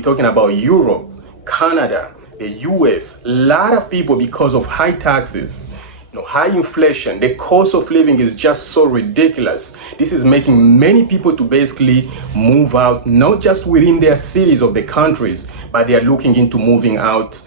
We're talking about Europe, Canada, the US. A lot of people, because of high taxes, high inflation, the cost of living is just so ridiculous. This is making many people to basically move out, not just within their cities of the countries, but they are looking into moving out,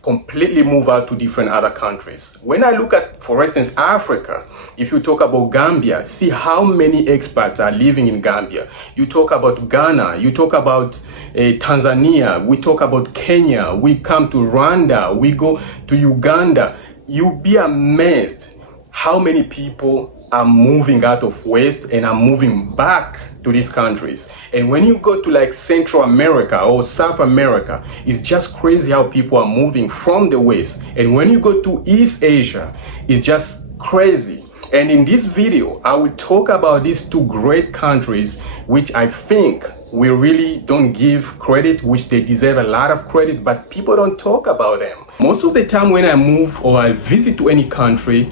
completely move out to different other countries. When I look at, for instance, Africa, if you talk about Gambia, see how many expats are living in Gambia. You talk about Ghana, you talk about Tanzania, we talk about Kenya, we come to Rwanda, we go to Uganda. You'll be amazed how many people are moving out of West and are moving back to these countries. And when you go to like Central America or South America, it's just crazy how people are moving from the West. And when you go to East Asia, it's just crazy. And in this video, I will talk about these two great countries, which I think we really don't give credit, which they deserve a lot of credit, but people don't talk about them. Most of the time when I move or I visit to any country,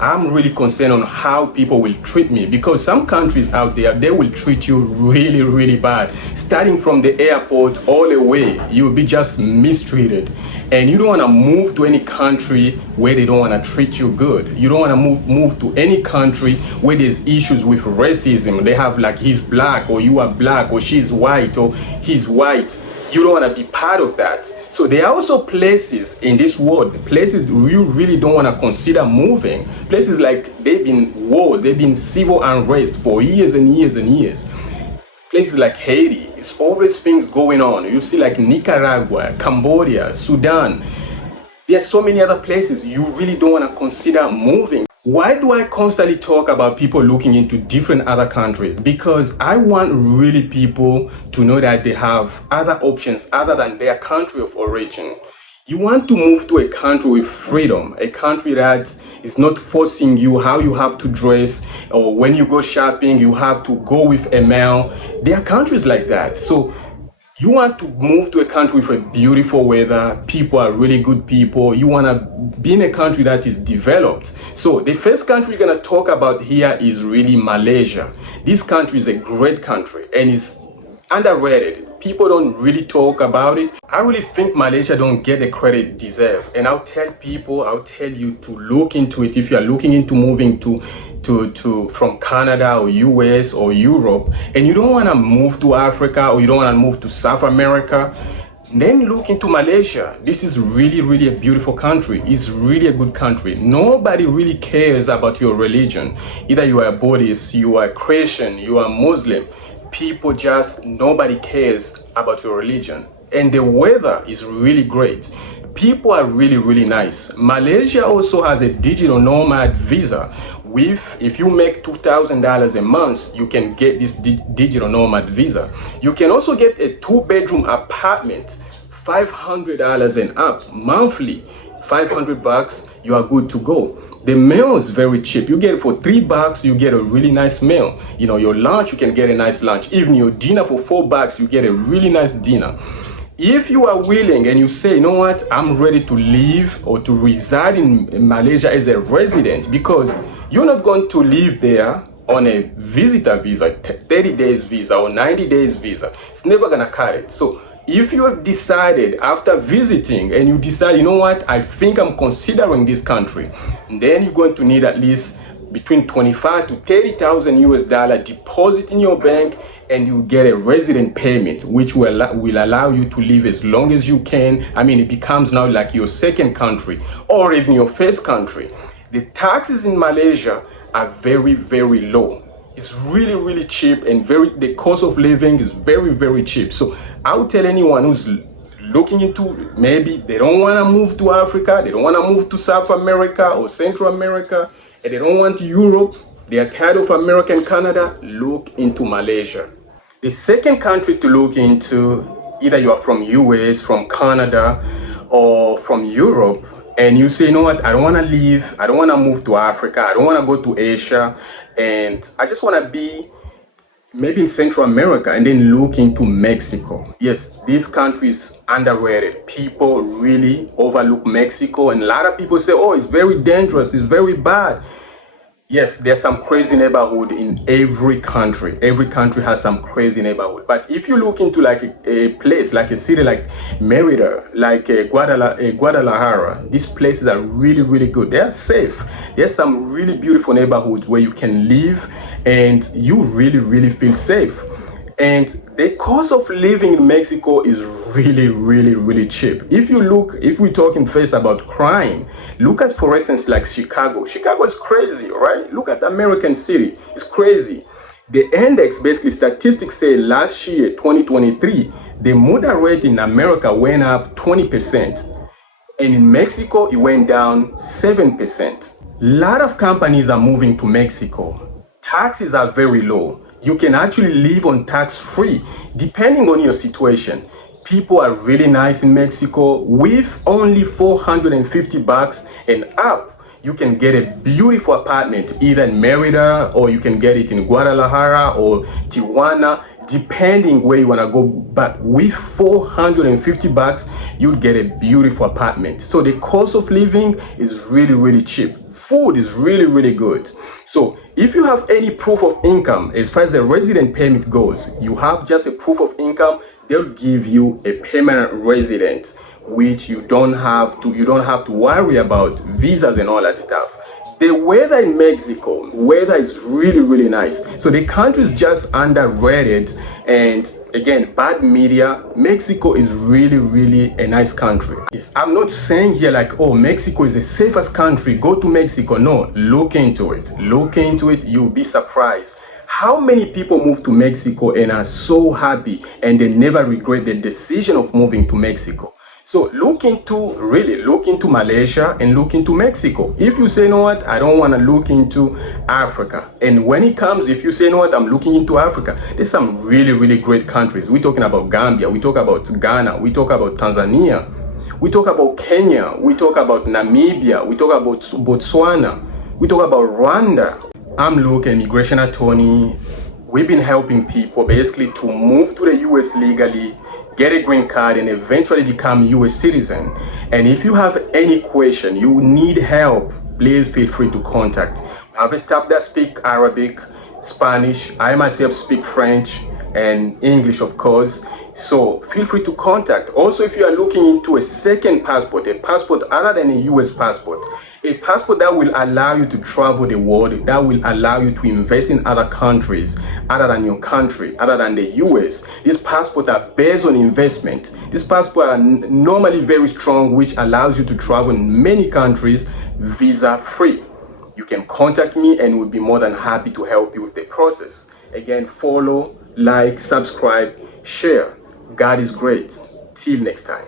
I'm really concerned on how people will treat me, because some countries out there, they will treat you really, really bad. Starting from the airport all the way, you'll be just mistreated. And you don't want to move to any country where they don't want to treat you good. You don't want to move to any country where there's issues with racism. They have like, he's black, or you are black, or she's white, or he's white. You don't want to be part of that. So there are also places in this world, places you really don't want to consider moving. Places like they've been wars, they've been civil unrest for years and years and years. Places like Haiti, it's always things going on. You see like Nicaragua, Cambodia, Sudan. There's so many other places you really don't want to consider moving. Why do I constantly talk about people looking into different other countries? Because I want really people to know that they have other options other than their country of origin. You want to move to a country with freedom, a country that is not forcing you how you have to dress, or when you go shopping, you have to go with a male. There are countries like that. So you want to move to a country with a beautiful weather, people are really good people. You want to be in a country that is developed. So the first country we're going to talk about here is really Malaysia. This country is a great country and it's underrated. People don't really talk about it. I really think Malaysia don't get the credit it deserves. And I'll tell you to look into it if you are looking into moving from Canada or US or Europe, and you don't want to move to Africa, or you don't want to move to South America, then look into Malaysia. This is really, really a beautiful country. It's really a good country. Nobody really cares about your religion. Either you are a Buddhist, you are a Christian, you are Muslim. Nobody cares about your religion. And the weather is really great. People are really, really nice. Malaysia also has a digital nomad visa. If you make $2,000 a month, you can get this digital nomad visa. You can also get a 2-bedroom apartment, $500 and up monthly. $500, you are good to go. The meal is very cheap. You get it for $3, you get a really nice meal. Your lunch, you can get a nice lunch. Even your dinner for $4, you get a really nice dinner. If you are willing and you say, you know what, I'm ready to live or to reside in Malaysia as a resident, because you're not going to live there on a visitor visa, 30 days visa or 90 days visa. It's never going to cut it. So if you have decided after visiting and you decide, you know what, I think I'm considering this country, then you're going to need at least between 25 to 30,000 US dollar deposit in your bank, and you get a resident payment, which will allow you to live as long as you can. I mean, it becomes now like your second country or even your first country. The taxes in Malaysia are very, very low. It's really, really cheap, and the cost of living is very, very cheap. So I would tell anyone who's looking into, maybe they don't want to move to Africa, they don't want to move to South America or Central America, and they don't want Europe, they are tired of America and Canada, look into Malaysia. The second country to look into, either you are from US, from Canada, or from Europe, and you say, you know what, I don't want to leave, I don't want to move to Africa, I don't want to go to Asia, and I just want to be maybe in Central America, and then look into Mexico. Yes, this country is underrated. People really overlook Mexico, and a lot of people say, oh, it's very dangerous, it's very bad. Yes, there's some crazy neighborhood in every country. Every country has some crazy neighborhood. But if you look into like a place, like a city like Merida, like Guadalajara, these places are really, really good. They are safe. There's some really beautiful neighborhoods where you can live and you really, really feel safe. And the cost of living in Mexico is really, really, really cheap. If we're talking first about crime, look at, for instance, like Chicago. Chicago is crazy, right? Look at American City. It's crazy. The index, basically, statistics say last year, 2023, the murder rate in America went up 20%. And in Mexico, it went down 7%. A lot of companies are moving to Mexico. Taxes are very low. You can actually live on tax free depending on your situation. People are really nice in Mexico. With only $450 and up, you can get a beautiful apartment either in Merida, or you can get it in Guadalajara or Tijuana, depending where you want to go. But with $450, you'll get a beautiful apartment. So the cost of living is really, really cheap. Food is really, really good. So if you have any proof of income, as far as the resident permit goes, you have just a proof of income, they'll give you a permanent resident, which you don't have to worry about visas and all that stuff. The weather in Mexico, weather is really, really nice. So the country is just underrated, and again, bad media. Mexico is really, really a nice country. Yes, I'm not saying here like, oh, Mexico is the safest country, go to Mexico. No, look into it. Look into it, you'll be surprised. How many people move to Mexico and are so happy and they never regret the decision of moving to Mexico? So look into Malaysia and look into Mexico. If you say, you know what, I don't want to look into Africa. And when it comes, if you say, you know what, I'm looking into Africa, there's some really, really great countries. We're talking about Gambia, we talk about Ghana, we talk about Tanzania, we talk about Kenya, we talk about Namibia, we talk about Botswana, we talk about Rwanda. I'm Luke, an immigration attorney. We've been helping people basically to move to the US legally, get a green card, and eventually become US citizen. And if you have any question, you need help, please feel free to contact. I have a staff that speak Arabic, Spanish, I myself speak French and English, of course. So feel free to contact. Also, if you are looking into a second passport, a passport other than a US passport, a passport that will allow you to travel the world, that will allow you to invest in other countries other than your country, other than the US. These passports are based on investment. These passports are normally very strong, which allows you to travel in many countries visa free. You can contact me and we'll be more than happy to help you with the process. Again, follow, like, subscribe, share. God is great. Till next time.